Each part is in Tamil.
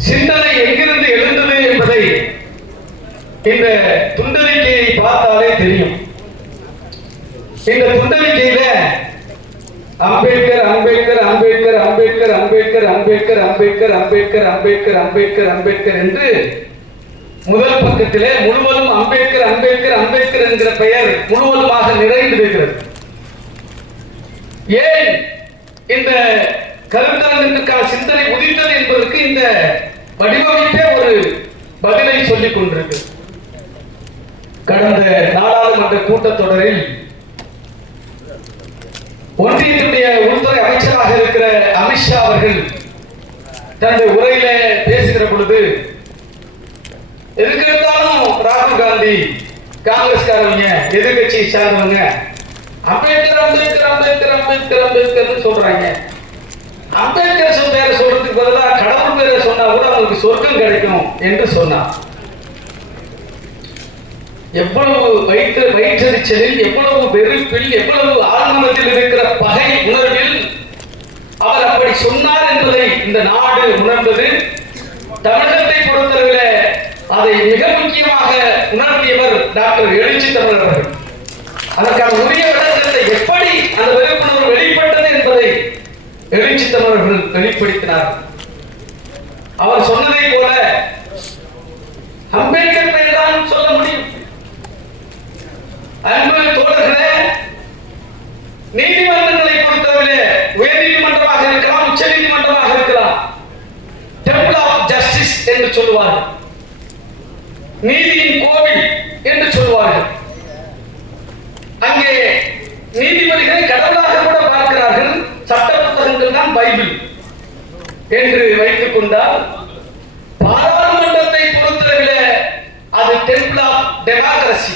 சிந்தனை எங்கிருந்து எழுந்தது என்பதை இந்த துண்டறிக்கையை பார்த்தாலே தெரியும் இந்த துண்டறிக்கையில அம்பேத்கர் அம்பேத்கர் அம்பேத்கர் அம்பேத்கர் அம்பேத்கர் அம்பேத்கர் அம்பேத்கர் அம்பேத்கர் அம்பேத்கர் அம்பேத்கர் அம்பேத்கர் என்று முதல் பக்கத்திலே முழுவதும் அம்பேத்கர் அம்பேத்கர் அம்பேத்கர் என்கிற பெயர் முழுவதுமாக நிறைந்திருக்கிறது ஏன் இந்த கருத்தரங்கிற்கான சிந்தனை உதித்தது என்பதற்கு இந்த வடிவமைப்பே ஒரு பதிலை சொல்லிக் கொண்டிருக்கு. கடந்த நாடாளுமன்ற கூட்டத்தொடரில் ஒன்றியத்துடைய உள்துறை அமைச்சராக இருக்கிற அமித்ஷா அவர்கள் தனது உரையில பேசுகிற பொழுது எதுக்கு ராகுல் காந்தி காங்கிரஸ்காரவங்க எதிர்கட்சியை சார்ந்தவங்க அம்பேத்கர் அம்பேத்கர் அம்பேத்கர் அம்பேத்கர் அம்பேத்கர் சொல்றாங்க. அம்பேத்கர் சொல் பேரை சொல்றதுக்கு பதிலா கடவுள் பேரை சொன்னா கூட அவங்களுக்கு சொர்க்கம் கிடைக்கும் என்று சொன்னார் எவ்வளவு வயிற்று வயிற்றறிச்சலில் எவ்வளவு வெறுப்பில் எவ்வளவு ஆழ்மனத்தில் இருக்கிற பகை உணர்வில் அவர் அப்படி சொன்னார் என்பதை இந்த நாடு உணர்ந்தது. தமிழகத்தை பொறுத்தளவில் அதை மிக முக்கியமாக உணர்த்தியவர் டாக்டர் எழுச்சி தமிழர் அவர்கள். அதற்கான உரிய விளக்கத்தை எப்படி அந்த வெறுப்புணர்வு வெளிப்பட்டது என்பதை எழுச்சி தமிழர்கள் வெளிப்படுத்தினார் அவர் சொன்னதை போல அம்பேத்கர் பெயர் தான் சொல்ல முடியும். அன்பு தோழர்களே நீதிமன்றங்களை பொறுத்தவரை உயர் நீதிமன்றமாக இருக்கலாம் உச்ச நீதிமன்றமாக இருக்கலாம். டெம்பிள் ஆஃப் ஜஸ்டிஸ் என்று சொல்லுவார்கள். நீதியின் கோவில் என்று சொல்லுவார்கள். அங்கே நீதிபதிகளை கடவுளாக கூட பார்க்கிறார்கள். சட்ட புத்தகங்கள் தான் பைபிள் என்று வைத்துக் கொண்டால் பாராளுமன்றத்தை பொறுத்தளவில் அது டெம்பிள் ஆஃப் டெமோக்ரஸி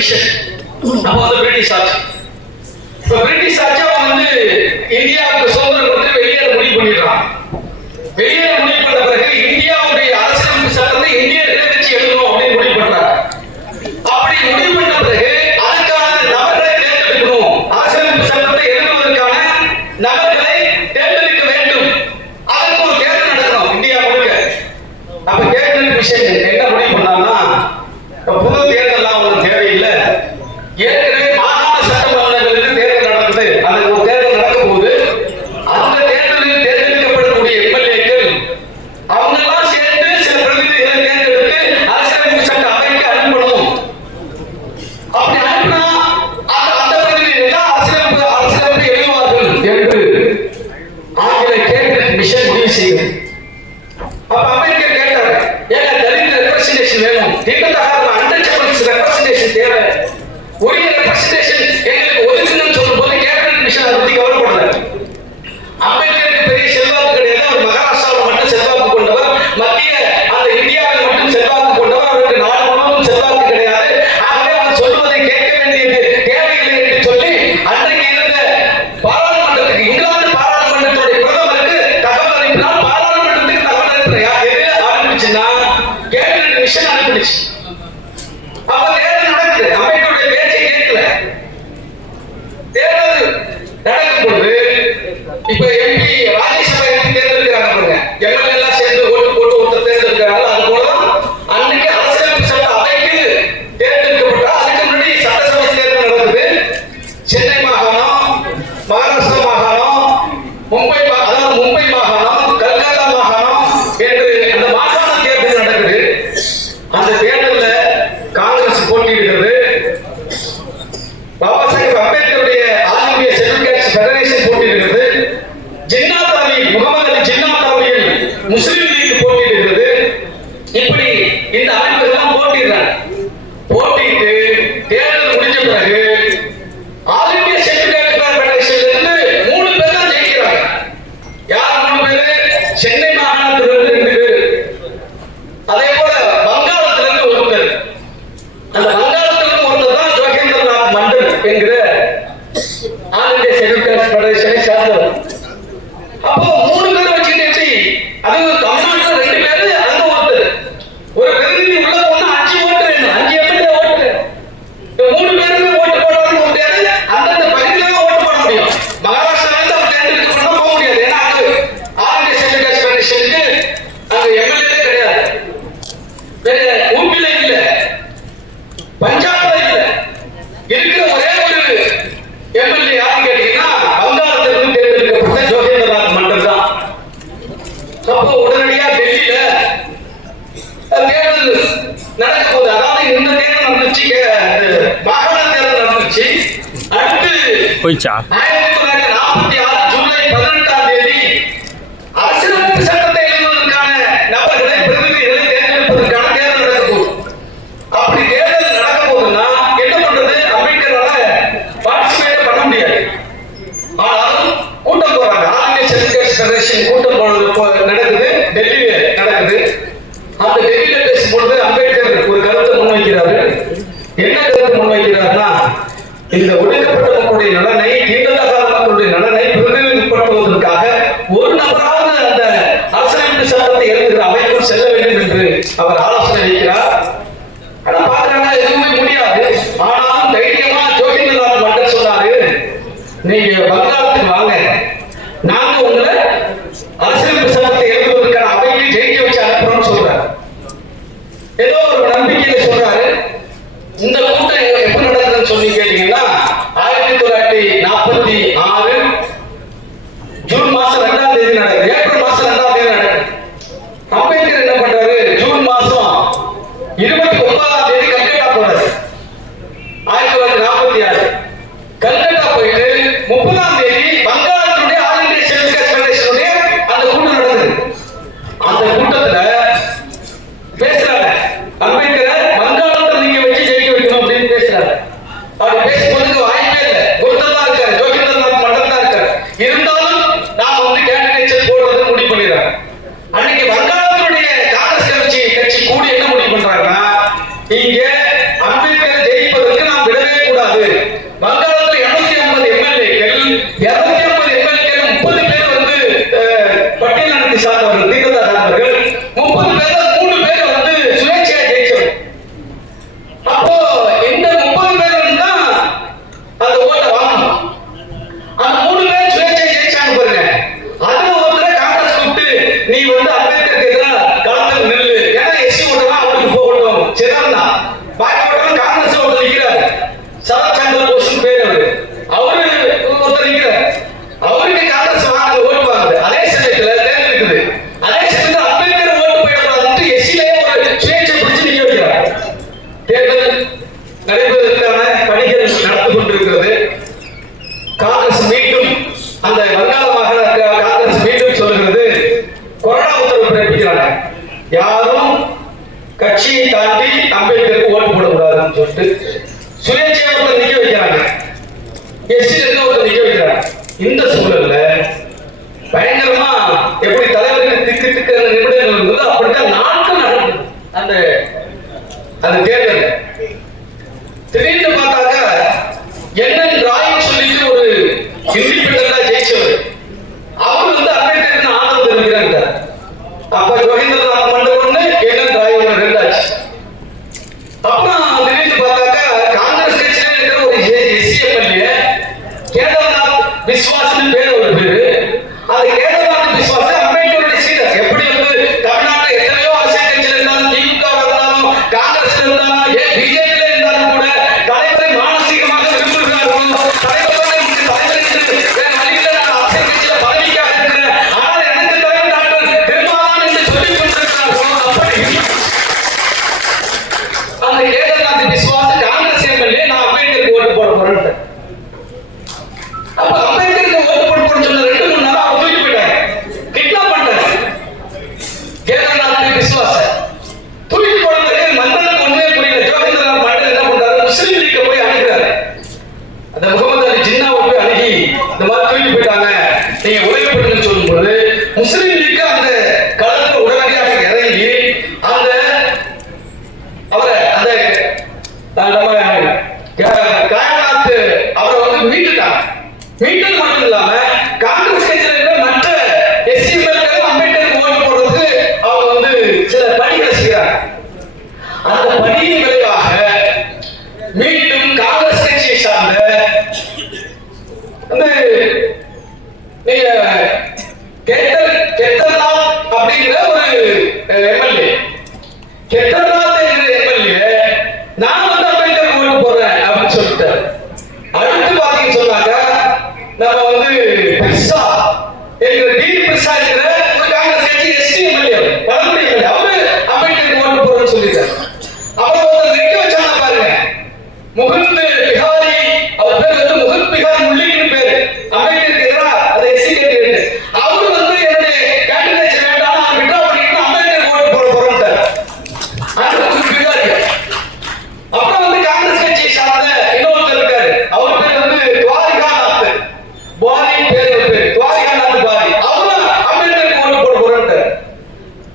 বিশ্বের ఆల్ ఇండియా సెల్యూట్ చేసి పడేసి చేస్తారు అప్పుడు நடந்துச்சு. அடுத்து ஆயிரத்தி தொள்ளாயிரத்தி நாற்பத்தி ஆறு ஜூலை பதினெட்டாம் தேதி செல்ல வேண்டும் என்று அவர் ஆலோசனை வைக்கிறார் கட்சியை தாண்டி அம்பேத்கருக்கு ஓட்டு போடக்கூடாதுன்னு சொல்லிட்டு சுயேட்சையா ஒருத்தர் நிக்க வைக்கிறாங்க. எஸ்டி இருக்க ஒருத்தர் நிக்க வைக்கிறாங்க இந்த சூழல்ல பயங்கரமா எப்படி தலைவர்கள் திக்கு திக்கு நிபுணர்கள் இருந்ததோ அப்படித்தான் நாட்கள் நடக்கும் அந்த அந்த தேர்தல்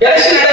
That's it.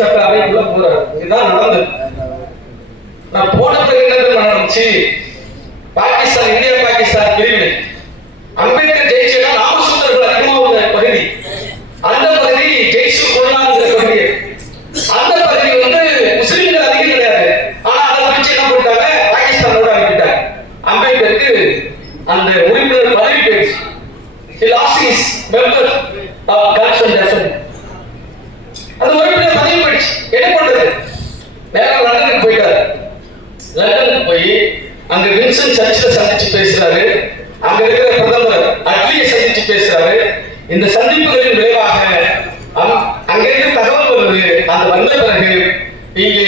சட்ட அறைக்குள்ள போறாரு இதுதான் நடந்தது. நான் போன பிறகு என்ன பாகிஸ்தான் இந்தியா பாகிஸ்தான் இந்த சந்திப்புகளின் விளைவாக அங்கிருந்து தகவல் வருது அது வந்த பிறகு இங்கே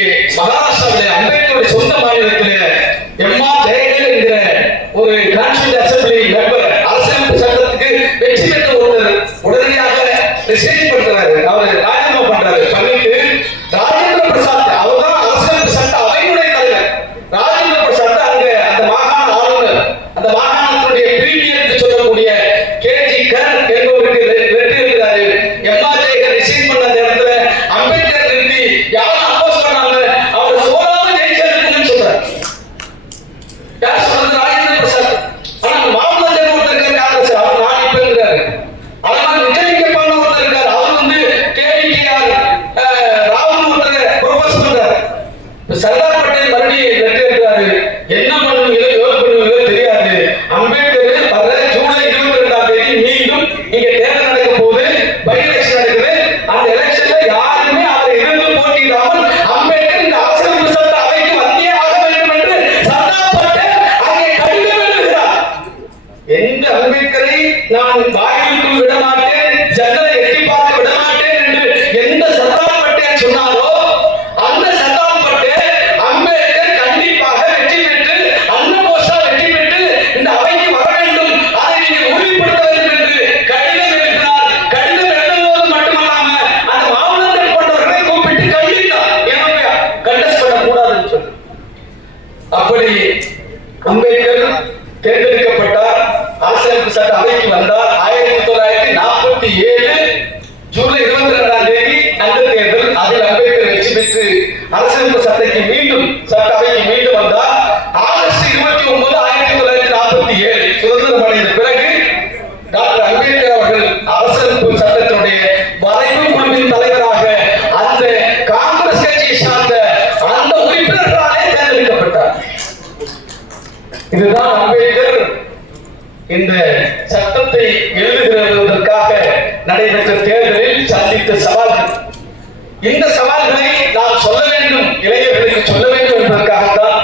இந்த சவால்களை நான் சொல்ல வேண்டும் இளைஞர்களுக்கு சொல்ல வேண்டும் என்பதற்காகத்தான்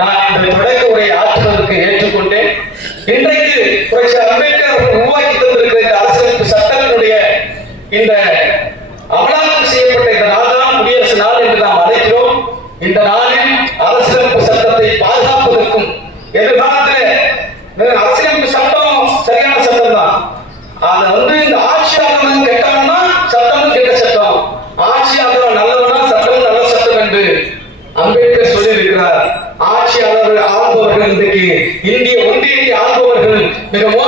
நான் இந்த தொடக்க உரையை ஆற்றுவதற்கு ஏற்றுக்கொண்டேன். இன்றைக்கு புரட்சியார் அம்பேத்கர் அவர்கள் உருவாக்கி தந்திருக்கிற இந்த அரசியலமைப்பு சட்டத்தினுடைய இந்த அமலாக்கம் செய்யப்பட்ட இந்த நாள் தான் குடியரசு நாள் என்று நாம் அழைக்கிறோம். இந்த நாளில் அரசியலமைப்பு சட்டத்தை பாதுகாப்பதற்கும் எதிர்காலத்தில் அரசியலமைப்பு சட்டம் சரியான சட்டம் தான் அதை வந்து இந்த ஆட்சியாளர்கள் கெட்டவன்னா ஆட்சியாளர்கள் ஆள்பவர்கள்